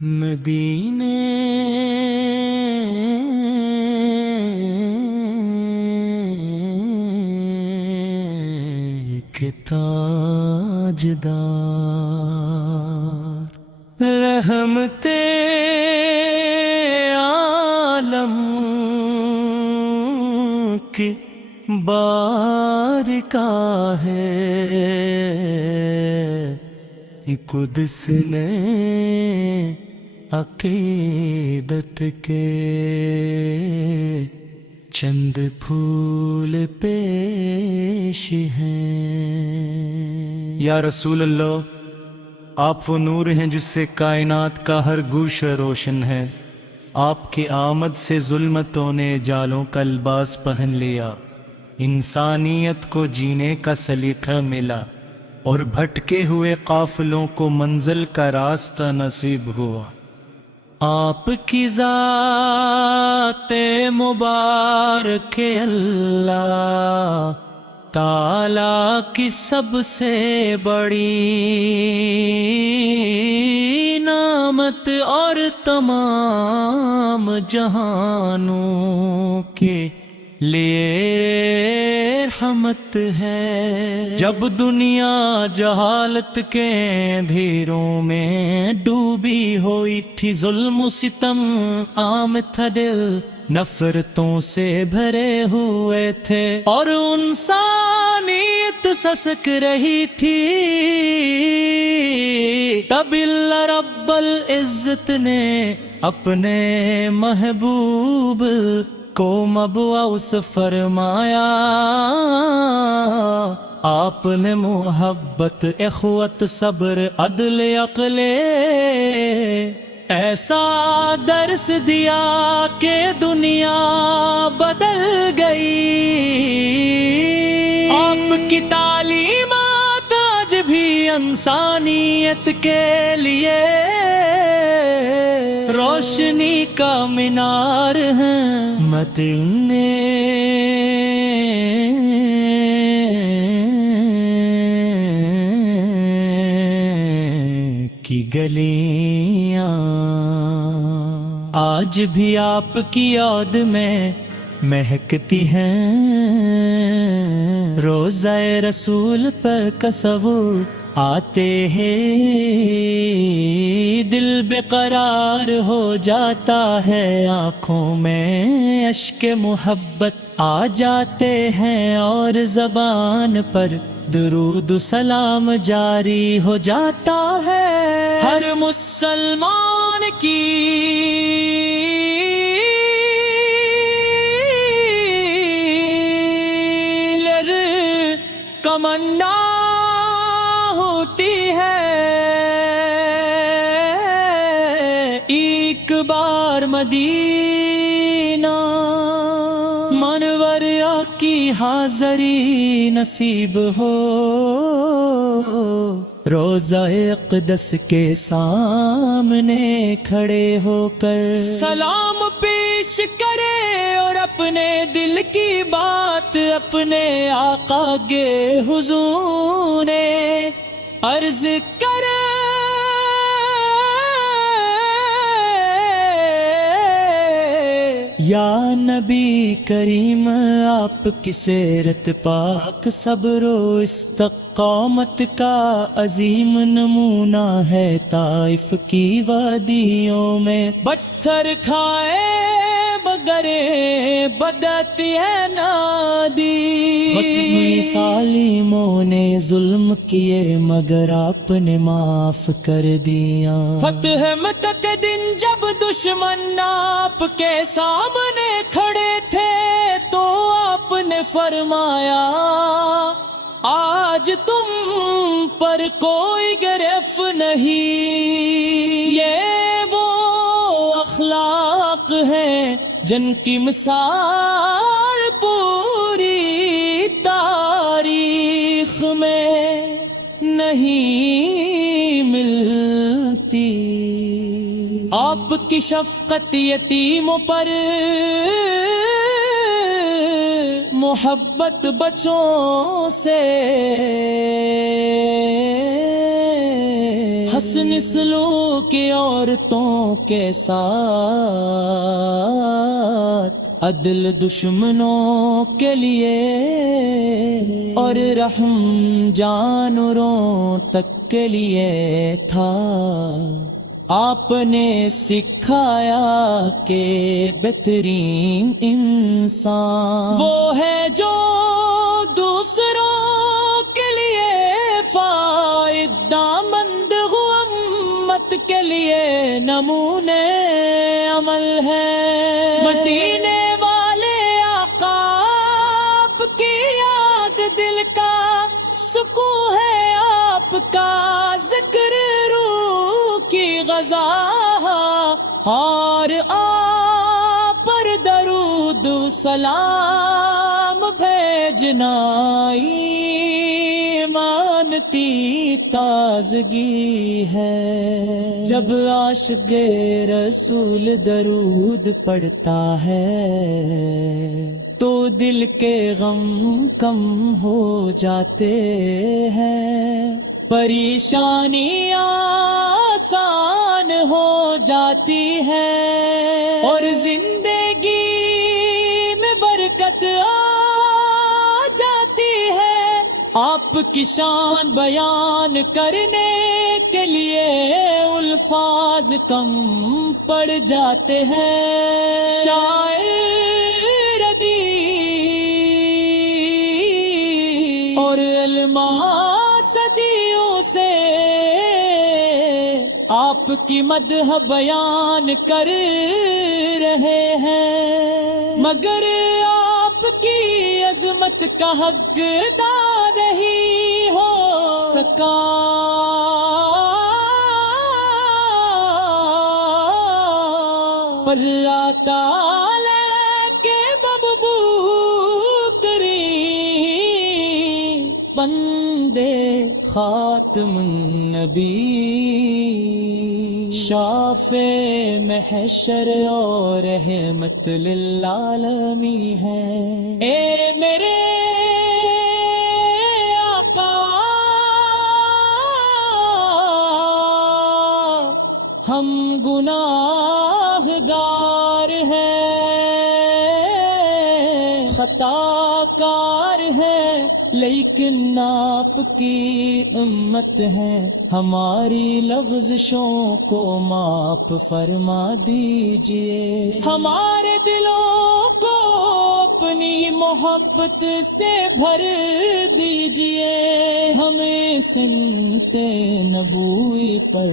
مدینے کے تاجدار رحمتے عالم کی بارکا ہے قدس نے عقیدت کے چند پھول پیش ہیں۔ یا رسول اللہ، آپ وہ نور ہیں جس سے کائنات کا ہر گوشہ روشن ہے۔ آپ کی آمد سے ظلمتوں نے جالوں کا لباس پہن لیا، انسانیت کو جینے کا سلیقہ ملا، اور بھٹکے ہوئے قافلوں کو منزل کا راستہ نصیب ہوا۔ آپ کی ذات مبارک اللہ تعالی کی سب سے بڑی نعمت اور تمام جہانوں کے لیے رحمت ہے۔ جب دنیا جہالت کے اندھیروں میں ڈوبی ہوئی تھی، ظلم و ستم عام تھا، دل نفرتوں سے بھرے ہوئے تھے، اور انسانیت سسک رہی تھی، تب اللہ رب العزت نے اپنے محبوب کو مبعوث فرمایا۔ آپ نے محبت، اخوت، صبر، عدل، عقل ایسا درس دیا کہ دنیا بدل گئی۔ آپ کی تعلیمات آج بھی انسانیت کے لیے روشنی کا مینار ہے۔ مدینے کی گلیاں آج بھی آپ کی یاد میں مہکتی ہیں، روضہ رسول پر تصور آتے ہیں، دل بے قرار ہو جاتا ہے، آنکھوں میں اشک محبت آ جاتے ہیں، اور زبان پر درود و سلام جاری ہو جاتا ہے۔ ہر مسلمان کی تمنا ہوتی ہے ایک بار مدینہ منورہ کی حاضری نصیب ہو، روضہ اقدس کے سامنے کھڑے ہو کر سلام پیش کرے، اور اپنے دل کی بات اپنے آقا کے حضور نے عرض کرے۔ یا نبی کریم، آپ کی سیرت پاک صبر و استقامت کا عظیم نمونہ ہے۔ طائف کی وادیوں میں پتھر کھائے بغیر بدتی ہے نادی، سالموں نے ظلم کیے مگر آپ نے معاف کر دیا۔ فتح مکہ کے دن جب دشمن آپ کے سامنے کھڑے تھے، تو آپ نے فرمایا آج تم پر کوئی گرفت نہیں۔ یہ وہ اخلاق ہے جن کی مثال پوری تاریخ میں نہیں ملتی۔ آپ کی شفقت یتیموں پر، محبت بچوں سے، حسن سلوک عورتوں کے ساتھ، عدل دشمنوں کے لیے اور رحم جانوروں تک کے لیے تھا۔ آپ نے سکھایا کہ بہترین انسان وہ ہے جو دوسروں کے لیے فائدہ مند ہو، امت کے لیے نمونے عمل ہے۔ مدینے والے آقا آپ کی یاد دل کا سکون ہے، آپ کا ذکر روح کی غذا، اور آپ پر درود سلام بھیجنا ایمان کی تازگی ہے۔ جب عاشق رسول درود پڑھتا ہے تو دل کے غم کم ہو جاتے ہیں، پریشانیاں آسان ہو جاتی ہے، اور زندگی میں برکت آ جاتی ہے۔ آپ کی شان بیان کرنے کے لیے الفاظ کم پڑ جاتے ہیں۔ شاعر ادیب اور علماء صدیوں سے آپ کی مدح بیان کر رہے ہیں، مگر آپ کی عظمت کا حقدار نہیں ہو سکا۔ پر اللہ تعالی کے مبعوث کریم بندے خاتم النبی، شافع محشر اور رحمت للعالمین ہیں۔ اے میرے آقا، ہم گناہگار ہیں، خطا کار ہیں، لیکن آپ کی امت ہے، ہماری لغزشوں کو معاف فرما دیجئے، ہمارے دلوں کو اپنی محبت سے بھر دیجئے، ہمیں سمت نبوی پر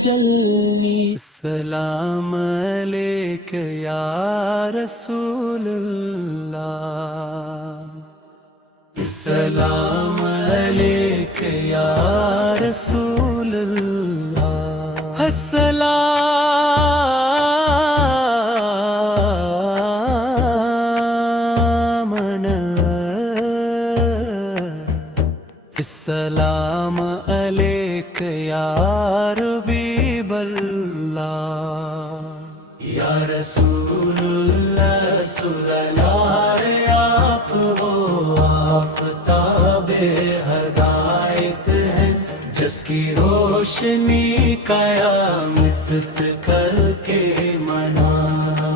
چلنی۔ السلام علیک یا رسول اللہ، السلام علیک یا رسول اللہ، السلام السلام علیک یا ربیب اللہ، یا رسول اللہ رسول اللہ، آپ وہ آفتاب ہدایت ہے جس کی روشنی قیامت کر کے منانا،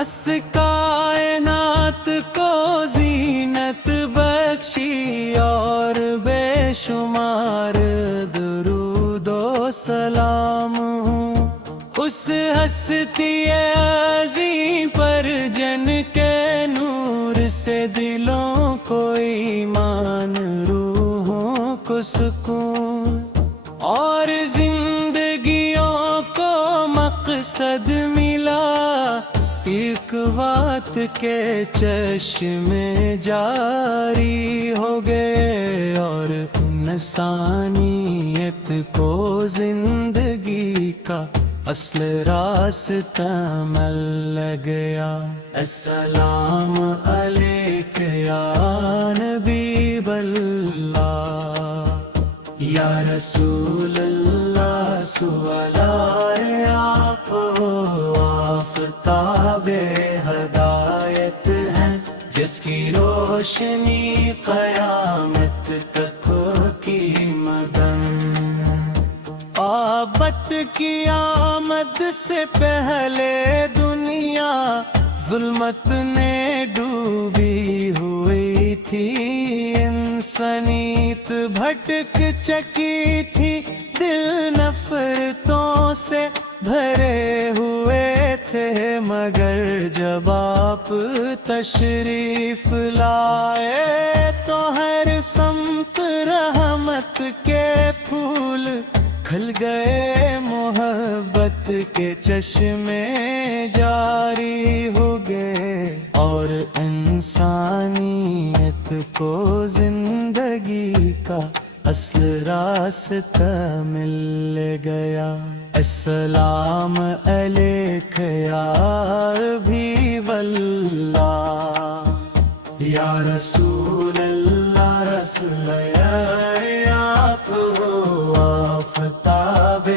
اس کائنات کو زینت بخشی اور بے شمار درود و سلام ہوں اس ہستی عظیم پر جن کے نور سے دلوں کو ایمان، روحوں کو سکون اور زندگیوں کو مقصد ملا، ایک بات کے چشمے جاری ہو گئے اور انسانیت کو زندگی کا اصل راستہ مل گیا۔ السلام علیک یا نبی اللہ، یا رسول اللہ، سوالار آپ آفتاب ہدایت ہیں جس کی روشنی قیامت تک کی مدن، صحابت کی آمد سے پہلے دنیا ظلمت نے ڈوبی ہوئی تھی، انسانیت بھٹک چکی تھی، دل نفرتوں سے بھرے ہوئے تھے، مگر جب آپ تشریف لائے تو ہر سمت رحمت کے پھول کھل گئے، محبت کے چشمے جاری ہو گئے، اور انسانیت کو زندگی کا اصل راستہ مل گیا۔ السلام علیک یا حبیب اللہ، یا رسول اللہ، رسول آپ ہو آفتاب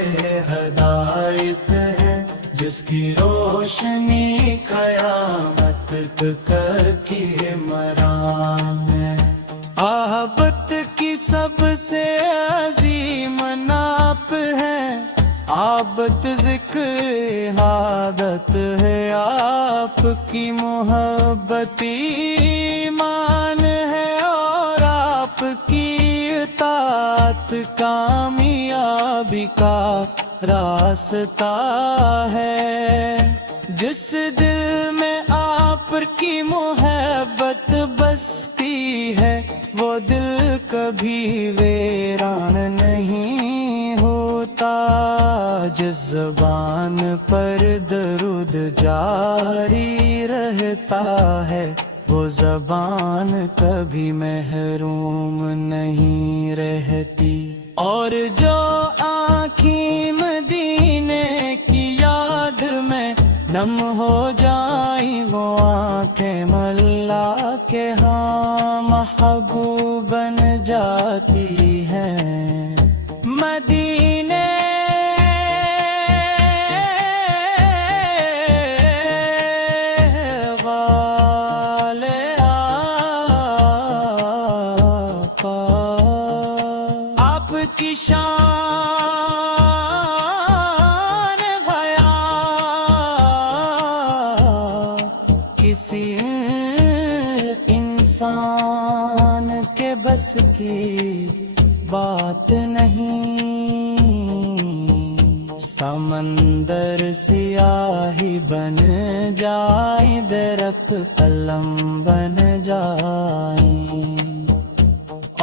ہدایت ہے، جس کی روشنی قیامت تک کی مرام ہے۔ محبت کی سب سے عظیم ناپ ہے، عابد ذکر عادت ہے، آپ کی محبت ایمان ہے، اور آپ کی اطاعت کامیابی کا راستہ ہے۔ جس دل میں آپ کی محبت بستی ہے، وہ دل کبھی ویران نہیں ہوتا، جس زبان پر درود جاری رہتا ہے، وہ زبان کبھی محروم نہیں رہتی، اور جو آنکھیں مدینے کی یاد میں نم ہو جائیں، وہ آنکھیں ملا کے ہاں محبوب بن جاتی ہیں۔ مدینے والے آقا، آپ کی شان کسی انسان کے بس کی بات نہیں، سمندر سیاہی بن جائیں، درخت قلم بن جائیں،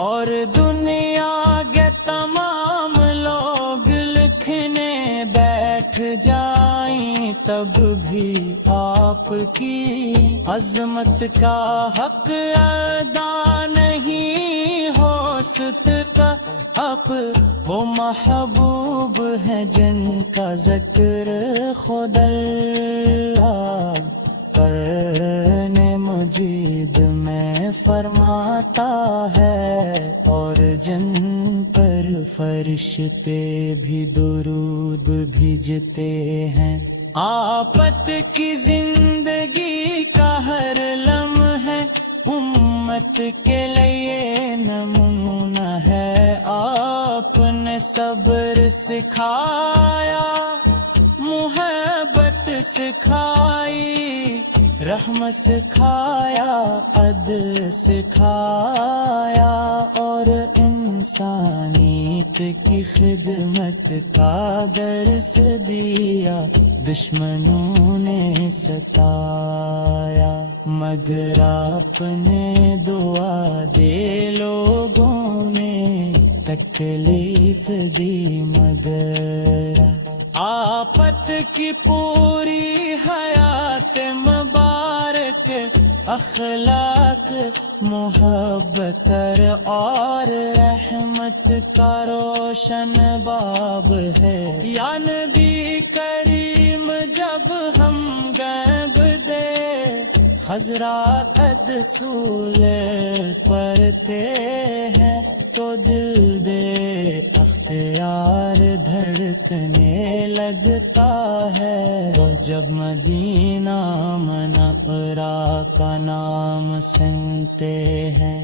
اور دنیا کے تمام لوگ لکھنے بیٹھ جائیں، تب بھی آپ کی عظمت کا حق ادا نہیں ہو سکتا۔ آپ وہ محبوب ہیں جن کا ذکر خود اللہ قرآن مجید میں فرماتا ہے، اور جن پر فرشتے بھی درود بھیجتے ہیں۔ آفت کی زندگی کا ہر لمحہ امت کے لیے نمونہ ہے، آپ نے صبر سکھایا، محبت سکھائی، رحمت سکھایا، عدل سکھایا، اور انسانیت کی خدمت کا درس دیا، دشمنوں نے ستایا، مگر آپ نے دعا دے، لوگوں نے تکلیف دی، مگر آفت کی پوری حیات مبارک اخلاق محبت اور رحمت کا روشن باب ہے۔ یا نبی کریم جب ہم غیب دے حضرات رسول پڑھتے ہیں، تو دل بے اختیار دھڑکنے لگتا ہے، تو جب مدینہ منورہ کا نام سنتے ہیں